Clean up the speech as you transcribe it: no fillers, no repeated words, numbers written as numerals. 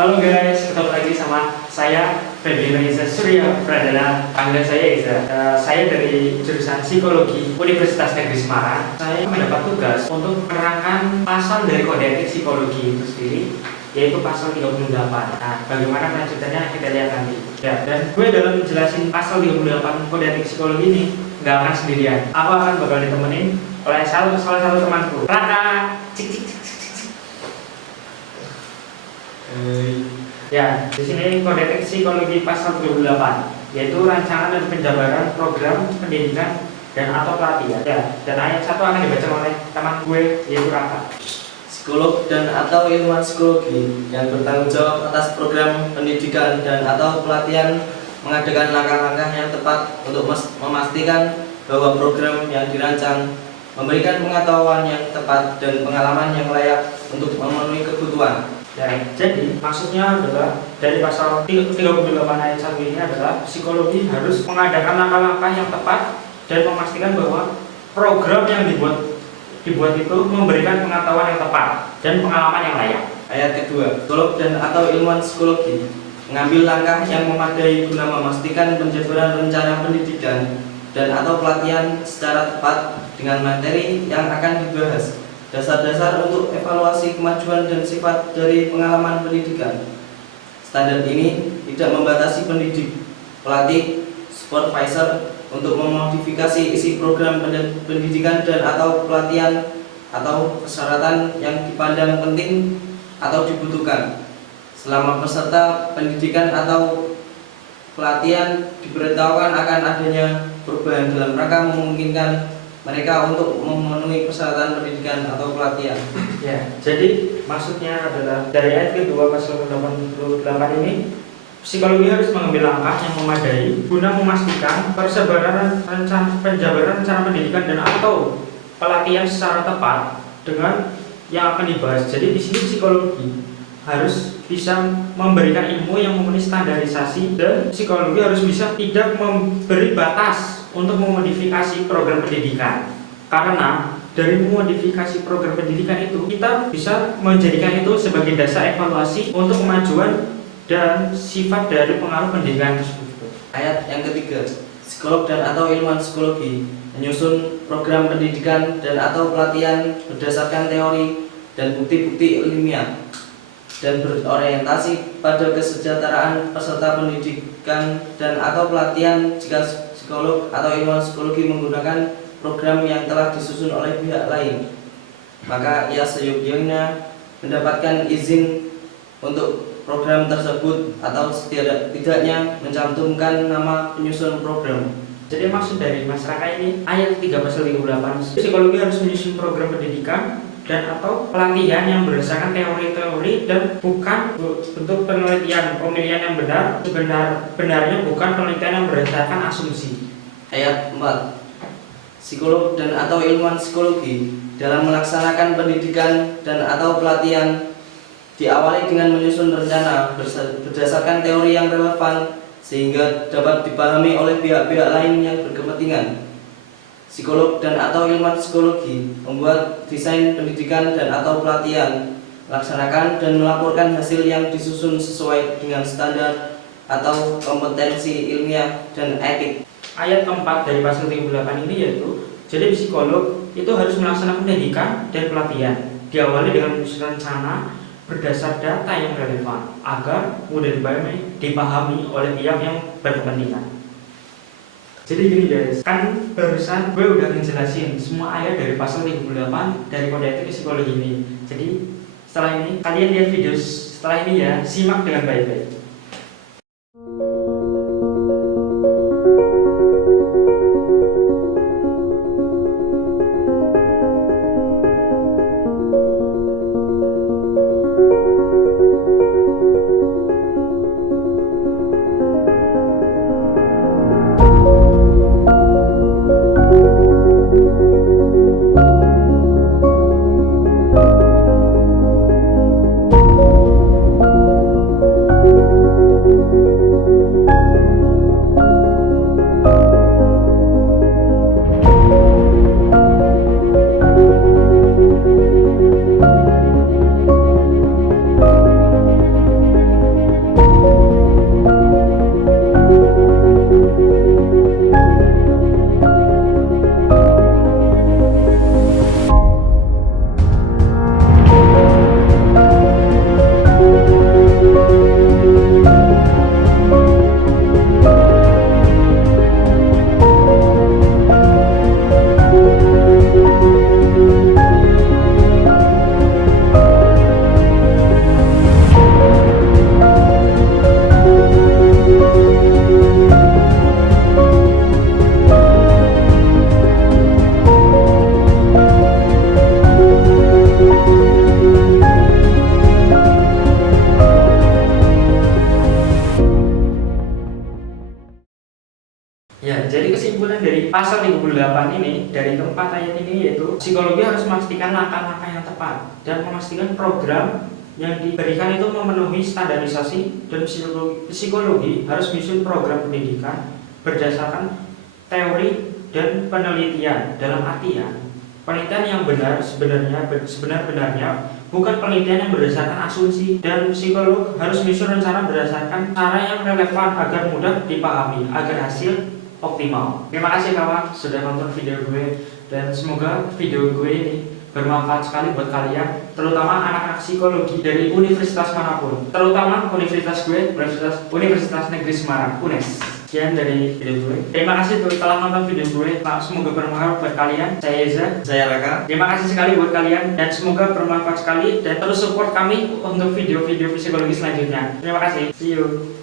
Halo guys, ketemu lagi sama saya Febri Reza Surya Pradana. Panggil saya Iza. Saya dari jurusan Psikologi Universitas Negeri Semarang. Saya mendapat tugas untuk menerangkan pasal dari Kode Etik Psikologi itu sendiri, yaitu pasal 38. Nah, bagaimana kelanjutannya kita lihat nanti. Ya, dan gue dalam menjelasin pasal 38 Kode Etik Psikologi ini nggak akan sendirian. Aku akan bakal ditemenin oleh salah satu temanku, Raka. Cik cik cik cik cik. Ya, di sini Kode Etik Psikologi pasal 38, yaitu rancangan dan penjabaran program pendidikan dan atau pelatihan. Ya, dan ayat 1 akan dibaca oleh teman gue, yaitu Raka. Psikolog dan atau ilmuwan psikologi yang bertanggung jawab atas program pendidikan dan atau pelatihan mengadakan langkah-langkah yang tepat untuk memastikan bahwa program yang dirancang memberikan pengetahuan yang tepat dan pengalaman yang layak untuk memenuhi kebutuhan. Ya, jadi maksudnya adalah dari pasal 38 ayat 1 ini adalah psikologi harus mengadakan langkah-langkah yang tepat dan memastikan bahwa program yang dibuat itu memberikan pengetahuan yang tepat dan pengalaman yang layak. Ayat kedua, psikolog dan atau ilmuwan psikologi mengambil langkah yang memadai guna memastikan penjabaran rencana pendidikan dan atau pelatihan secara tepat dengan materi yang akan dibahas. Dasar-dasar untuk evaluasi kemajuan dan sifat dari pengalaman pendidikan. Standar ini tidak membatasi pendidik, pelatih, supervisor untuk memodifikasi isi program pendidikan dan atau pelatihan atau persyaratan yang dipandang penting atau dibutuhkan selama peserta pendidikan atau pelatihan diberitahukan akan adanya perubahan dalam rangka memungkinkan mereka untuk memenuhi persyaratan pendidikan atau pelatihan. Ya, jadi maksudnya adalah dari ayat kedua pasal 88 ini, psikologi harus mengambil langkah yang memadai guna memastikan penjabaran rencana pendidikan dan atau pelatihan secara tepat dengan yang akan dibahas. Jadi di sini psikologi harus bisa memberikan ilmu yang memenuhi standarisasi, dan psikologi harus bisa tidak memberi batas untuk memodifikasi program pendidikan, karena dari memodifikasi program pendidikan itu kita bisa menjadikan itu sebagai dasar evaluasi untuk kemajuan dan sifat dari pengaruh pendidikan tersebut. Ayat yang ketiga, psikolog dan atau ilmuwan psikologi menyusun program pendidikan dan atau pelatihan berdasarkan teori dan bukti-bukti ilmiah dan berorientasi pada kesejahteraan peserta pendidikan dan atau pelatihan. Jika psikolog atau ilmuwan psikologi menggunakan program yang telah disusun oleh pihak lain, maka ia seyogyanya mendapatkan izin untuk program tersebut atau setidaknya mencantumkan nama penyusun program. Jadi maksud dari masyarakat ini ayat 3 pasal 38, psikologi harus menyusun program pendidikan dan atau pelatihan yang berdasarkan teori-teori dan bukan bentuk pemilihan yang benar, sebenarnya bukan penelitian yang berdasarkan asumsi. Ayat 4, psikolog dan atau ilmuwan psikologi dalam melaksanakan pendidikan dan atau pelatihan diawali dengan menyusun rencana berdasarkan teori yang relevan sehingga dapat dipahami oleh pihak-pihak lain yang berkepentingan. Psikolog dan atau ilmuwan psikologi membuat desain pendidikan dan atau pelatihan, melaksanakan dan melaporkan hasil yang disusun sesuai dengan standar atau kompetensi ilmiah dan etik. Ayat keempat dari pasal 38 ini yaitu, jadi psikolog itu harus melaksanakan pendidikan dan pelatihan diawali dengan menyusun rencana berdasar data yang relevan agar mudah dipahami oleh pihak yang berkepentingan. Jadi gini guys, kan barusan gue udah ngejelasin semua ayat dari pasal 38 dari Kode Etik Psikologi ini. Jadi setelah ini kalian lihat video setelah ini ya, simak dengan baik-baik. tuntunan dari pasal 38 ini, dari keempat ayat ini, yaitu psikologi harus memastikan langkah-langkah yang tepat dan memastikan program yang diberikan itu memenuhi standarisasi, dan psikologi harus menyusun program pendidikan berdasarkan teori dan penelitian. Dalam artian penelitian yang benar sebenar-benarnya, bukan penelitian yang berdasarkan asumsi. Dan psikolog harus menyusun rencana berdasarkan cara yang relevan agar mudah dipahami, agar hasil optimal. Terima kasih kawan sudah nonton video gue, dan semoga video gue ini bermanfaat sekali buat kalian, terutama anak-anak psikologi dari universitas manapun, terutama universitas gue, Universitas Negeri Semarang, UNES. Sekian dari video gue. Terima kasih telah nonton video gue. Semoga bermanfaat buat kalian. Saya Eza. Saya Raka. Terima kasih sekali buat kalian, dan semoga bermanfaat sekali, dan terus support kami untuk video-video psikologi selanjutnya. Terima kasih. See you.